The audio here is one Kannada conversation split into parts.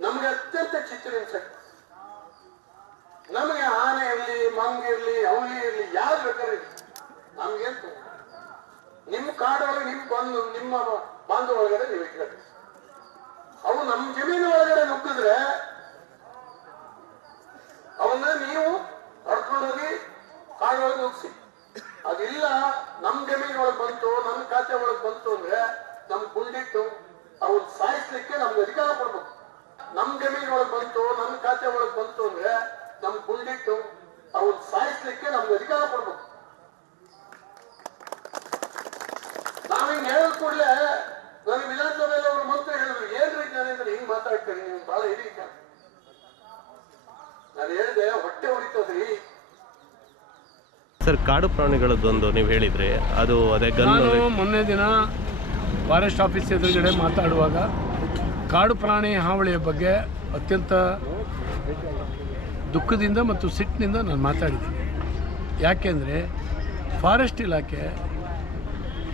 ನಮಗೆ ಅತ್ಯಂತ ಚಿತ್ರಹಿಂಸೆ ನಮಗೆ ಆನೆ ಇರಲಿ, ಮಂಗ ಇರಲಿ ಅವಳಿ ಇರಲಿ, ಯಾರು ಬೇಕಾದ್ರೆ ನಮ್ಗೆ ನಿಮ್ ನಿಮ್ಮ ಕಾಡೊಳಗೆ ನಿಮ್ ಬಂದು ನಿಮ್ಮ ಬಾಂಧವ ಒಳಗಡೆ ನೀವು ಇಟ್ಕೊಳ್ಳಿ. ಅವು ನಮ್ಮ ಜಮೀನು ಒಳಗಡೆ ನುಗ್ಗಿದ್ರೆ ಅವನ್ನ ನೀವು ಹೊಡ್ಕೊಂಡೋಗಿ ಕಾಡೊಳಗೆ ನುಗ್ಸಿ ಅದಿಲ್ಲ ನಮ್ ಜಮೀನ್ ಒಳಗೆ ಬಂತು ನಮ್ಮ ಖಾತೆ ಒಳಗೆ ಬಂತು ಅಂದ್ರೆ ನಮ್ ಗುಂಡಿಟ್ಟು ಅವ್ನ ಸಾಯಿಸ್ಲಿಕ್ಕೆ ನಮ್ಗೆ ಅಧಿಕಾರ ಕೊಡ್ಬೇಕು ನಮ್ ಜಮೀನ್ ಒಳಗೆ ಬಂತು ನಮ್ಮ ಖಾತೆ ಒಳಗೆ ಬಂತು ಅಂದ್ರೆ ನಮ್ ಅವ್ರು ಸಾಯಿಸ್ಲಿಕ್ಕೆ ನಮ್ಗೆ ಅಧಿಕಾರ ಕೊಡ್ಬೇಕು. ನಾವ್ ಹಿಂಗ್ ಹೇಳಿದ ಕೂಡಲೇ ನನಗೆ ವಿಧಾನಸಭೆಯಲ್ಲಿ ಅವರು ಮಂತ್ರಿ ಹೇಳಿದ್ರು ಏನ್ರಿ ಜ್ಞಾನೇಂದ್ರ ಹಿಂಗ್ ಮಾತಾಡ್ತೀರಿ ನೀವು? ಬಹಳ ಹಿರಿ ಜ್ಞಾನ. ನಾನು ಹೇಳಿದೆ ಹೊಟ್ಟೆ ಉರಿತದ್ರಿ ಸರ್ ಕಾಡು ಪ್ರಾಣಿಗಳದ್ದೊಂದು ನೀವು ಹೇಳಿದ್ರಿ ಅದು ಅದೇ ನಾನು ಮೊನ್ನೆ ದಿನ ಫಾರೆಸ್ಟ್ ಆಫೀಸ್ ಎದುರುಗಡೆ ಮಾತಾಡುವಾಗ ಕಾಡು ಪ್ರಾಣಿ ಹಾವಳಿಯ ಬಗ್ಗೆ ಅತ್ಯಂತ ದುಃಖದಿಂದ ಮತ್ತು ಸಿಟ್ಟಿನಿಂದ ನಾನು ಮಾತಾಡಿದ್ದೀನಿ. ಯಾಕೆಂದರೆ ಫಾರೆಸ್ಟ್ ಇಲಾಖೆ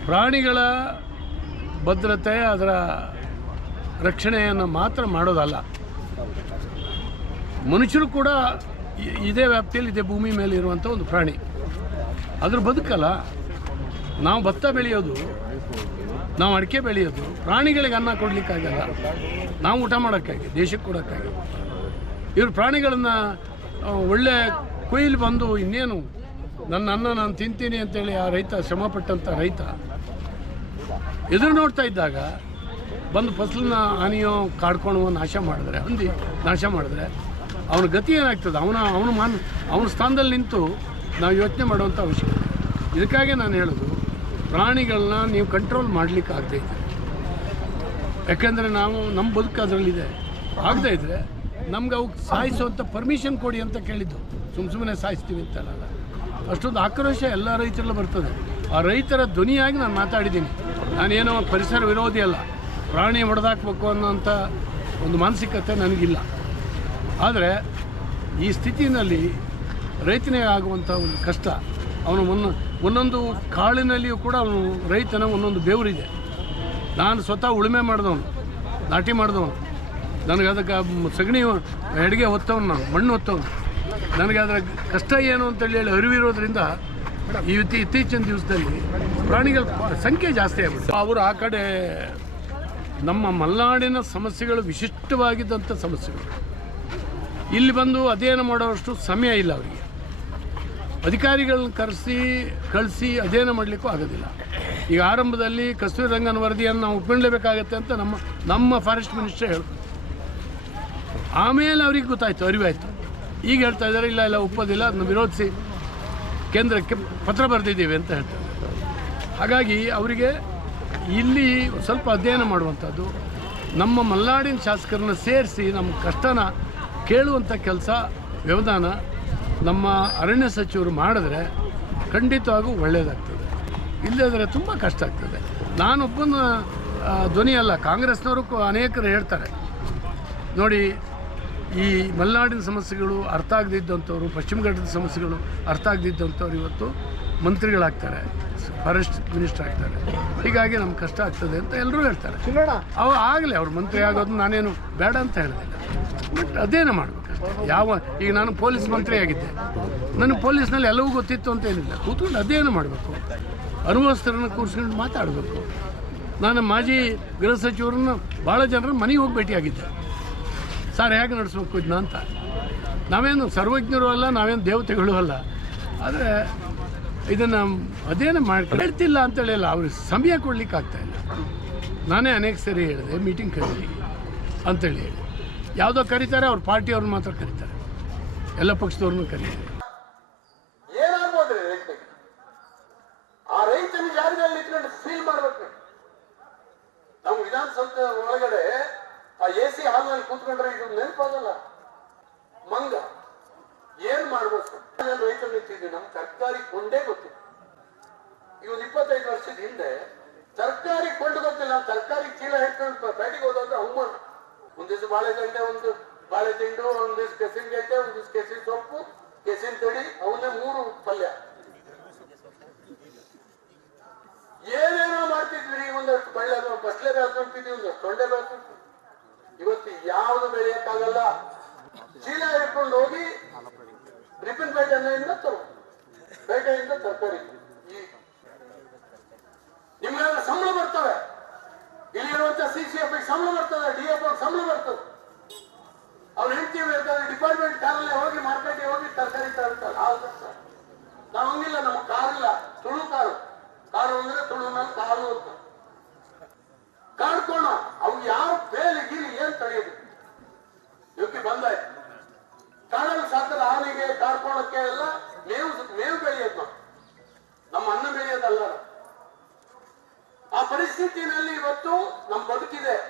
ಪ್ರಾಣಿಗಳ ಭದ್ರತೆ, ಅದರ ರಕ್ಷಣೆಯನ್ನು ಮಾತ್ರ ಮಾಡೋದಲ್ಲ. ಮನುಷ್ಯರು ಕೂಡ ಇದೇ ವ್ಯಾಪ್ತಿಯಲ್ಲಿ ಇದೇ, ಭೂಮಿ ಮೇಲೆ ಇರುವಂಥ ಒಂದು ಪ್ರಾಣಿ. ಅದ್ರ ಬದುಕಲ್ಲ. ನಾವು ಭತ್ತ ಬೆಳೆಯೋದು, ನಾವು ಅಡಿಕೆ ಬೆಳೆಯೋದು ಪ್ರಾಣಿಗಳಿಗೆ ಅನ್ನ ಕೊಡಲಿಕ್ಕಾಗಲ್ಲ. ನಾವು ಊಟ ಮಾಡೋಕ್ಕಾಗಿ, ದೇಶಕ್ಕೆ ಕೊಡೋಕ್ಕಾಗಿ. ಇವ್ರು ಪ್ರಾಣಿಗಳನ್ನು ಒಳ್ಳೆ ಕೊಯ್ಲು ಬಂದು ಇನ್ನೇನು, ನನ್ನ ಅನ್ನ ನಾನು ತಿಂತೀನಿ ಅಂತೇಳಿ ಆ ರೈತ ಶ್ರಮಪಟ್ಟಂಥ ರೈತ, ಎದುರು ನೋಡ್ತಾ ಇದ್ದಾಗ ಬಂದು ಫಸಲನ್ನ ಹಾನಿಯೋ ಕಾಡ್ಕೊಂಡು ನಾಶ ಮಾಡಿದ್ರೆ, ಹಂದಿ ನಾಶ ಮಾಡಿದ್ರೆ ಅವನ ಗತಿ ಏನಾಗ್ತದೆ? ಅವನ ಅವನ ಮಾನ್, ಅವನ ಸ್ಥಾನದಲ್ಲಿ ನಿಂತು ನಾವು ಯೋಚನೆ ಮಾಡುವಂಥ ಅವಶ್ಯಕತೆ ಇದಕ್ಕಾಗಿ ನಾನು ಹೇಳೋದು, ಪ್ರಾಣಿಗಳನ್ನ ನೀವು ಕಂಟ್ರೋಲ್ ಮಾಡಲಿಕ್ಕೆ ಆಗದೆ ಇದೆ ಯಾಕೆಂದರೆ ನಾವು ನಮ್ಮ ಬದುಕು ಅದರಲ್ಲಿದೆ. ಆಗದೇ ಇದ್ದರೆ ನಮ್ಗೆ ಅವಕ್ಕೆ ಸಾಯಿಸುವಂಥ ಪರ್ಮಿಷನ್ ಕೊಡಿ ಅಂತ ಕೇಳಿದ್ದು. ಸುಮ್ಮ ಸುಮ್ಮನೆ ಸಾಯಿಸ್ತೀವಿ ಅಂತಲ್ಲ ಅಷ್ಟೊಂದು ಆಕ್ರೋಶ ಎಲ್ಲ ರೈತರಲ್ಲೂ ಬರ್ತದೆ. ಆ ರೈತರ ಧ್ವನಿಯಾಗಿ ನಾನು ಮಾತಾಡಿದ್ದೀನಿ. ನಾನೇನೋ ಪರಿಸರ ವಿರೋಧಿ ಅಲ್ಲ. ಪ್ರಾಣಿ ಹೊಡೆದಾಕ್ಬೇಕು ಅನ್ನೋಂಥ ಒಂದು ಮಾನಸಿಕತೆ ನನಗಿಲ್ಲ. ಆದರೆ ಈ ಸ್ಥಿತಿನಲ್ಲಿ ರೈತನೇ ಆಗುವಂಥ ಒಂದು ಕಷ್ಟ. ಅವನು ಒಂದು ಒಂದೊಂದು ಕಾಳಿನಲ್ಲಿಯೂ ಕೂಡ ಅವನು ರೈತನ ಒಂದೊಂದು ಬೇವರಿದೆ. ನಾನು ಸ್ವತಃ ಉಳುಮೆ ಮಾಡಿದವನು, ನಾಟಿ ಮಾಡಿದವನು. ನನಗೆ ಅದಕ್ಕೆ ಸಗಣಿ ಅಡುಗೆ ಹೊತ್ತವನು ನಾನು, ಮಣ್ಣು ಹೊತ್ತವನು. ನನಗೆ ಅದರ ಕಷ್ಟ ಏನು ಅಂತೇಳಿ ಹೇಳಿ ಅರಿವಿರೋದ್ರಿಂದ ಈ ಇತ್ತೀ- ಇತ್ತೀಚಿನ ದಿವಸದಲ್ಲಿ ಪ್ರಾಣಿಗಳ ಸಂಖ್ಯೆ ಜಾಸ್ತಿ ಆಗ್ಬಿಟ್ಟು ಅವರು ಆ ಕಡೆ ನಮ್ಮ ಮಲೆನಾಡಿನ ಸಮಸ್ಯೆಗಳು ವಿಶಿಷ್ಟವಾಗಿದ್ದಂಥ ಸಮಸ್ಯೆಗಳು. ಇಲ್ಲಿ ಬಂದು ಅಧ್ಯಯನ ಮಾಡೋವಷ್ಟು ಸಮಯ ಇಲ್ಲ ಅವರಿಗೆ. ಅಧಿಕಾರಿಗಳನ್ನ ಕರೆಸಿ, ಕಳಿಸಿ ಅಧ್ಯಯನ ಮಾಡಲಿಕ್ಕೂ ಆಗೋದಿಲ್ಲ. ಈಗ ಆರಂಭದಲ್ಲಿ ಕಸ್ತೂರಿ ರಂಗನ ವರದಿಯನ್ನು ನಾವು ಒಪ್ಕೊಳ್ಳೇಬೇಕಾಗತ್ತೆ ಅಂತ ನಮ್ಮ ನಮ್ಮ ಫಾರೆಸ್ಟ್ ಮಿನಿಸ್ಟರ್ ಹೇಳಿದ್ರು ಆಮೇಲೆ ಅವ್ರಿಗೆ ಗೊತ್ತಾಯ್ತು, ಅರಿವಾಯ್ತು. ಈಗ ಹೇಳ್ತಾ ಇದ್ದಾರೆ, ಇಲ್ಲ ಇಲ್ಲ, ಒಪ್ಪೋದಿಲ್ಲ, ಅದನ್ನ ವಿರೋಧಿಸಿ ಕೇಂದ್ರಕ್ಕೆ ಪತ್ರ ಬರೆದಿದ್ದೀವಿ ಅಂತ ಹೇಳ್ತಾರೆ. ಹಾಗಾಗಿ ಅವರಿಗೆ ಇಲ್ಲಿ ಸ್ವಲ್ಪ ಅಧ್ಯಯನ ಮಾಡುವಂಥದ್ದು, ನಮ್ಮ ಮಲ್ನಾಡಿನ ಶಾಸಕರನ್ನ ಸೇರಿಸಿ ನಮ್ಮ ಕಷ್ಟನ ಕೇಳುವಂಥ ಕೆಲಸ, ವ್ಯವಧಾನ ನಮ್ಮ ಅರಣ್ಯ ಸಚಿವರು ಮಾಡಿದ್ರೆ ಖಂಡಿತವಾಗೂ ಒಳ್ಳೆಯದಾಗ್ತದೆ ಇಲ್ಲದ್ರೆ ತುಂಬ ಕಷ್ಟ ಆಗ್ತದೆ. ನಾನೊಬ್ಬನ ಧ್ವನಿಯಲ್ಲ, ಕಾಂಗ್ರೆಸ್ನವರು ಅನೇಕರು ಹೇಳ್ತಾರೆ ನೋಡಿ ಈ ಮಲೆನಾಡಿನ ಸಮಸ್ಯೆಗಳು ಅರ್ಥ ಆಗದಿದ್ದಂಥವ್ರು ಪಶ್ಚಿಮ ಘಟ್ಟದ ಸಮಸ್ಯೆಗಳು ಅರ್ಥ ಆಗದಿದ್ದಂಥವ್ರು ಇವತ್ತು ಮಂತ್ರಿಗಳಾಗ್ತಾರೆ ಫಾರೆಸ್ಟ್ ಮಿನಿಸ್ಟರ್ ಆಗ್ತಾರೆ. ಹೀಗಾಗಿ ನಮ್ಗೆ ಕಷ್ಟ ಆಗ್ತದೆ ಅಂತ ಎಲ್ಲರೂ ಹೇಳ್ತಾರೆ. ಅವ ಆಗಲಿ ಅವ್ರು ಮಂತ್ರಿ ಆಗೋದು ನಾನೇನು ಬೇಡ ಅಂತ ಹೇಳಿದೆ ಬಟ್ ಅದೇನು ಮಾಡಬೇಕಷ್ಟೇ ಯಾವ ಈಗ ನಾನು ಪೊಲೀಸ್ ಮಂತ್ರಿ ಆಗಿದ್ದೆ. ನನಗೆ ಪೊಲೀಸ್ನಲ್ಲಿ ಎಲ್ಲವೂ ಗೊತ್ತಿತ್ತು ಅಂತ ಏನಿಲ್ಲ. ಕೂತ್ಕೊಂಡು ಅದೇನು ಮಾಡಬೇಕು? ಅನುಭವಸ್ಥರನ್ನು ಕೂರಿಸ್ಕೊಂಡು ಮಾತಾಡಬೇಕು. ನಾನು ಮಾಜಿ ಗೃಹ ಸಚಿವರನ್ನು ಭಾಳ ಜನರ ಮನೆಗೆ ಹೋಗಿ ಭೇಟಿಯಾಗಿದ್ದೆ. ಸರ್ ಹೇಗೆ ನಡೆಸ್ಬೇಕು ಇದನ್ನ ಅಂತ. ನಾವೇನು ಸರ್ವಜ್ಞರು ಅಲ್ಲ, ನಾವೇನು ದೇವತೆಗಳು ಅಲ್ಲ. ಆದರೆ ಇದನ್ನು ಅದೇನು ಮಾಡಿ, ಹೇಳ್ತಿಲ್ಲ ಅಂತೇಳಿ ಅಲ್ಲ ಅವ್ರಿಗೆ ಸಮಯ ಕೊಡ್ಲಿಕ್ಕೆ ಆಗ್ತಾ ಇಲ್ಲ. ನಾನೇ ಅನೇಕ ಸರಿ ಹೇಳಿದೆ ಮೀಟಿಂಗ್ ಕರೀಲಿ ಅಂತೇಳಿ ಹೇಳಿ ಯಾವುದೋ ಕರೀತಾರೆ, ಅವ್ರ ಪಾರ್ಟಿಯವ್ರನ್ನ ಮಾತ್ರ ಕರೀತಾರೆ. ಎಲ್ಲ ಪಕ್ಷದವ್ರನ್ನೂ ಕರೀತಾರೆ. ಒಳಗಡೆ ಆ ಎ ಸಿ ಹಾಲ್ನಲ್ಲಿ ಕೂತ್ಕೊಂಡ್ರೆ ಇದು ನೆನಪಾಗಲ್ಲ. ಮಂಗ. ಏನ್ ಮಾಡ್ಬೇಕು? ನಾನು ರೈತರು ನಿಂತಿದ್ದೆ ನಮ್ ತರಕಾರಿ ಕೊಂಡೇ ಗೊತ್ತು. ಇವತ್ತು ಇಪ್ಪತ್ತೈದು ವರ್ಷದ ಹಿಂದೆ ತರಕಾರಿ ಕೊಂಡು ಗೊತ್ತಿಲ್ಲ ತರಕಾರಿ ಚೀಲ ಹಿಡ್ಕೊಂಡು ಪೇಟೆಗೆ ಹೋದಾಗ ಅವಮಾನ. ಒಂದ್ ದಿವಸ ಬಾಳೆದಂಡೆ ಒಂದು ಬಾಳೆ ತಿಂಡು ಒಂದ್ ದಿವಸ ಕೆಸಿನ ಗೆಡ್ಡೆ ಒಂದ್ ದಿವಸ ಕೆಸಿನ ಸೊಪ್ಪು ಕೆಸಿನ ತಡಿ ಅವನ್ನೇ ಮೂರು ಪಲ್ಯ. ಸಿ ಸಿ ಸಂಬಳ ಬರ್ತದೆ ಡಿ ಎಫ್ ಸಂಬಳ ಬರ್ತದೆ. ಅವ್ರು ಹೆಂಡತಿ ಅಂತ ಡಿಪಾರ್ಟ್ಮೆಂಟ್ ಕಾರಲ್ಲೇ ಹೋಗಿ ಮಾರ್ಕೆಟ್ಗೆ ಹೋಗಿ ತರಕಾರಿ ತರ್ತಾರೆ. ಹಾಲು ತರ್ತಾರೆ ನಾವು ಹಂಗಿಲ್ಲ ನಮ್ಮ ಕಾರ್ ಇಲ್ಲ. ತುಳು ಕಾರು ಕಾರು ಅಂದ್ರೆ ತುಳುನಲ್ಲಿ ಕಾರು ಅಂತ. ಕಾಡ್ಕೋಣ ಅವು ಯಾವ ಬೇಲಿ ಗೀಲಿ ಏನ್ ತಡೆಯೋದು? ಇವಕ್ಕೆ ಬಂದಾಯ್ತು ಕಾಡಲ್ಲಿ ಸಾಕದ ಆನೆಗೆ ಕಾಡ್ಕೋಣಕ್ಕೆ ಎಲ್ಲ ಮೇವು ಮೇವು ಬೆಳೆಯೋದು ನಾವು. ನಮ್ಮ ಅನ್ನ ಬೆಳೆಯೋದಲ್ಲ ಆ ಪರಿಸ್ಥಿತಿನಲ್ಲಿ ಇವತ್ತು ನಮ್ಮ ಬದುಕಿದೆ.